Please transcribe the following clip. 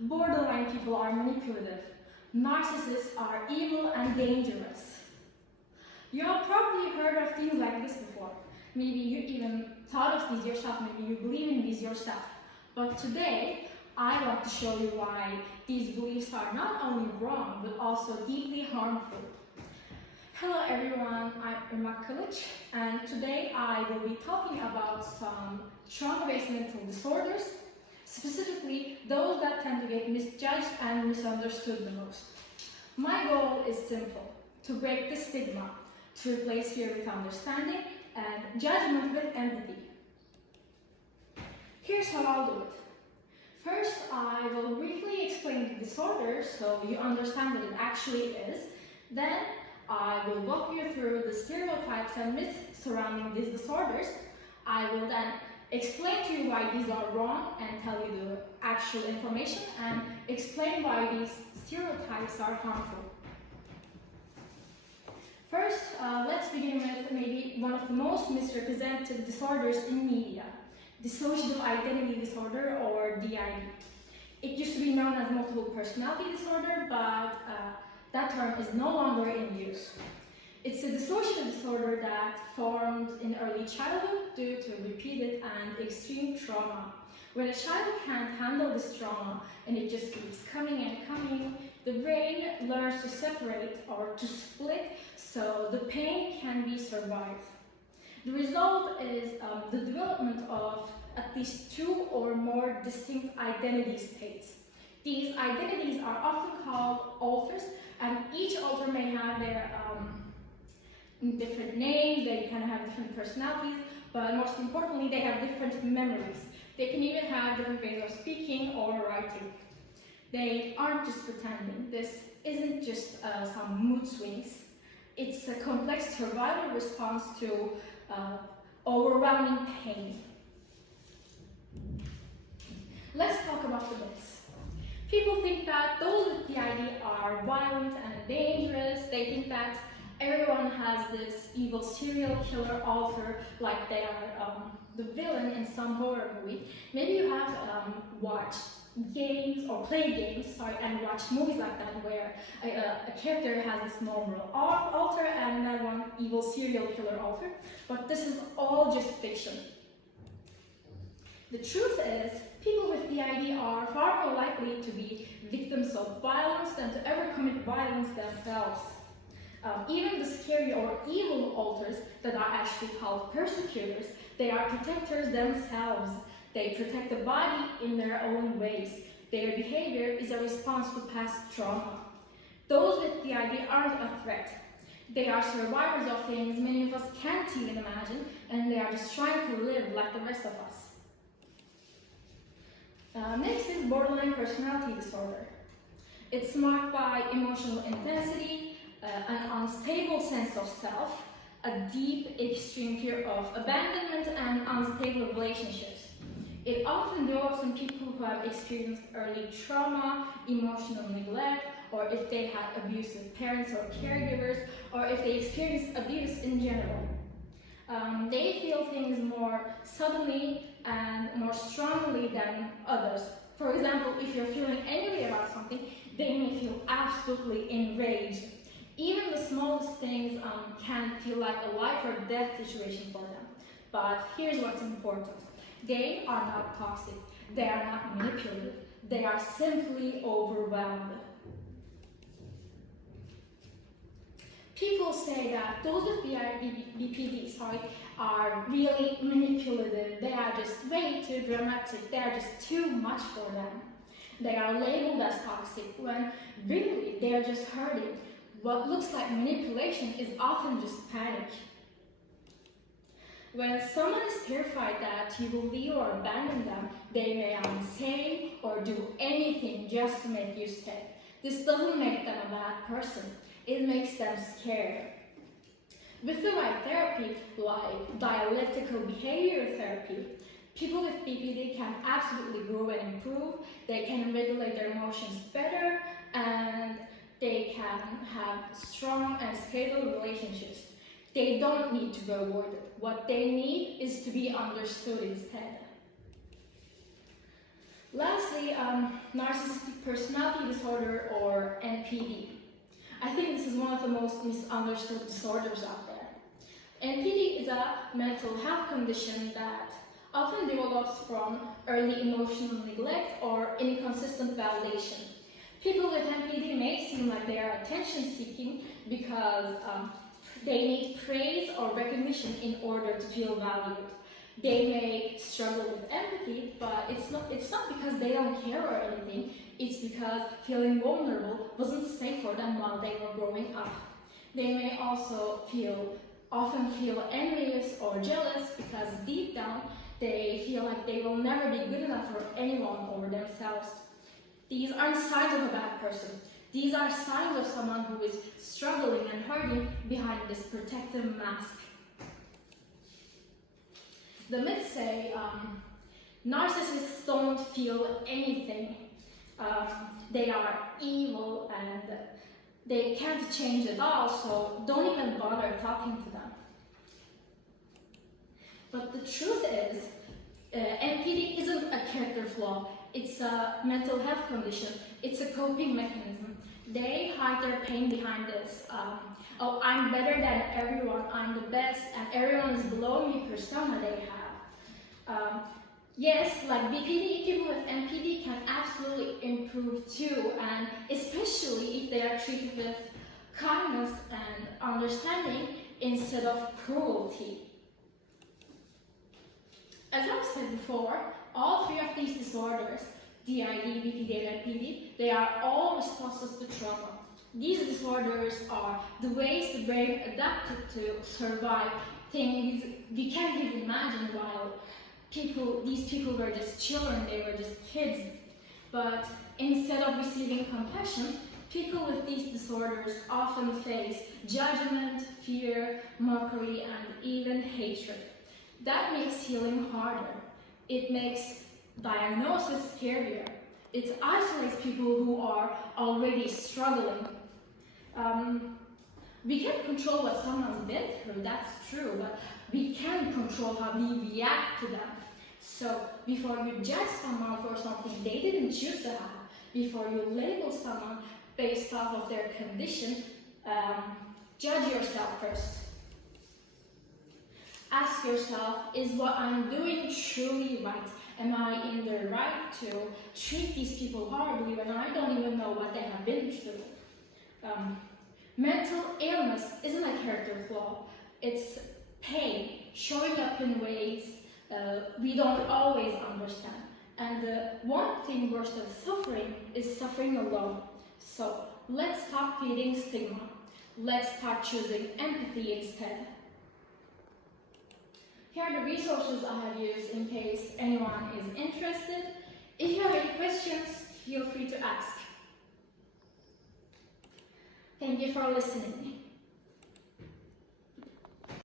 Borderline people are manipulative. Narcissists are evil and dangerous. You have probably heard of things like this before. Maybe you even thought of these yourself, maybe you believe in these yourself. But today, I want to show you why these beliefs are not only wrong, but also deeply harmful. Hello everyone, I'm Irmak Kılıç, and today I will be talking about some trauma-based mental disorders, specifically those that tend to get misjudged and misunderstood the most. My goal is simple: to break the stigma, to replace fear with understanding and judgment with empathy. Here's how I'll do it. First, I will briefly explain the disorder so you understand what it actually is. Then, I will walk you through the stereotypes and myths surrounding these disorders. I will then explain to you why these are wrong and tell you the actual information and explain why these stereotypes are harmful. First, let's begin with maybe one of the most misrepresented disorders in media, dissociative identity disorder, or DID. It used to be known as multiple personality disorder, but that term is no longer in use. It's a dissociative disorder that formed in early childhood due to repeated and extreme trauma. When a child can't handle this trauma and it just keeps coming and coming, the brain learns to separate or to split so the pain can be survived. The result is the development of at least two or more distinct identity states. These identities are often called alters, and each alter may have their different names, they kind of have different personalities, but most importantly, they have different memories. They can even have different ways of speaking or writing. They aren't just pretending. This isn't just some mood swings. It's a complex survival response to overwhelming pain. Let's talk about the myths. People think that those with DID are violent and dangerous. They think that everyone has this evil serial killer alter, like they are the villain in some horror movie. Maybe you have watched games or played games, and watched movies like that where a character has this normal alter and then one evil serial killer alter. But this is all just fiction. The truth is, people with DID are far more likely to be victims of violence than to ever commit violence themselves. Even the scary or evil alters that are actually called persecutors, they are protectors themselves. They protect the body in their own ways. Their behavior is a response to past trauma. Those with DID aren't a threat. They are survivors of things many of us can't even imagine, and they are just trying to live like the rest of us. Next is borderline personality disorder. It's marked by emotional intensity, an unstable sense of self, a deep, extreme fear of abandonment, and unstable relationships. It often develops in people who have experienced early trauma, emotional neglect, or if they had abusive parents or caregivers, or if they experienced abuse in general. They feel things more suddenly and more strongly than others. For example, if you're feeling angry about something, they may feel absolutely enraged. Even the smallest things can feel like a life or death situation for them. But here's what's important. They are not toxic. They are not manipulative. They are simply overwhelmed. People say that those with BPD are really manipulative. They are just way too dramatic. They are just too much for them. They are labeled as toxic when really they are just hurting. What looks like manipulation is often just panic. When someone is terrified that you will leave or abandon them, they may say or do anything just to make you stay. This doesn't make them a bad person. It makes them scared. With the right therapy, like dialectical behavior therapy, people with BPD can absolutely grow and improve. They can regulate their emotions better, and they can have strong and stable relationships. They don't need to be avoided. What they need is to be understood instead. Lastly, narcissistic personality disorder, or NPD. I think this is one of the most misunderstood disorders out there. NPD is a mental health condition that often develops from early emotional neglect or inconsistent validation. People with NPD may seem like they are attention-seeking because they need praise or recognition in order to feel valued. They may struggle with empathy, but it's not because they don't care or anything. It's because feeling vulnerable wasn't safe for them while they were growing up. They may also often feel envious or jealous because deep down they feel like they will never be good enough for anyone or themselves. These aren't signs of a bad person. These are signs of someone who is struggling and hurting behind this protective mask. The myths say narcissists don't feel anything. They are evil and they can't change at all, so don't even bother talking to them. But the truth is, NPD isn't a character flaw. It's a mental health condition. It's a coping mechanism. They hide their pain behind this. Oh, I'm better than everyone. I'm the best, and everyone is below me persona they have. Yes, like BPD, people with NPD can absolutely improve too, and especially if they are treated with kindness and understanding instead of cruelty. As I've said before, all three of these disorders, DID, BPD, and NPD, they are all responses to trauma. These disorders are the ways the brain adapted to survive things we can't even imagine while these people were just children, they were just kids. But instead of receiving compassion, people with these disorders often face judgment, fear, mockery, and even hatred. That makes healing harder. It makes diagnosis scarier. It isolates people who are already struggling. We can't control what someone's been through, that's true, but we can control how we react to them. So before you judge someone for something they didn't choose to have, before you label someone based off of their condition, judge yourself first. Ask yourself, is what I'm doing truly right? Am I in the right to treat these people horribly when I don't even know what they have been through? Mental illness isn't a character flaw. It's pain showing up in ways we don't always understand. And the one thing worse than suffering is suffering alone. So let's stop feeding stigma. Let's start choosing empathy instead. Here are the resources I have used in case anyone is interested. If you have any questions, feel free to ask. Thank you for listening.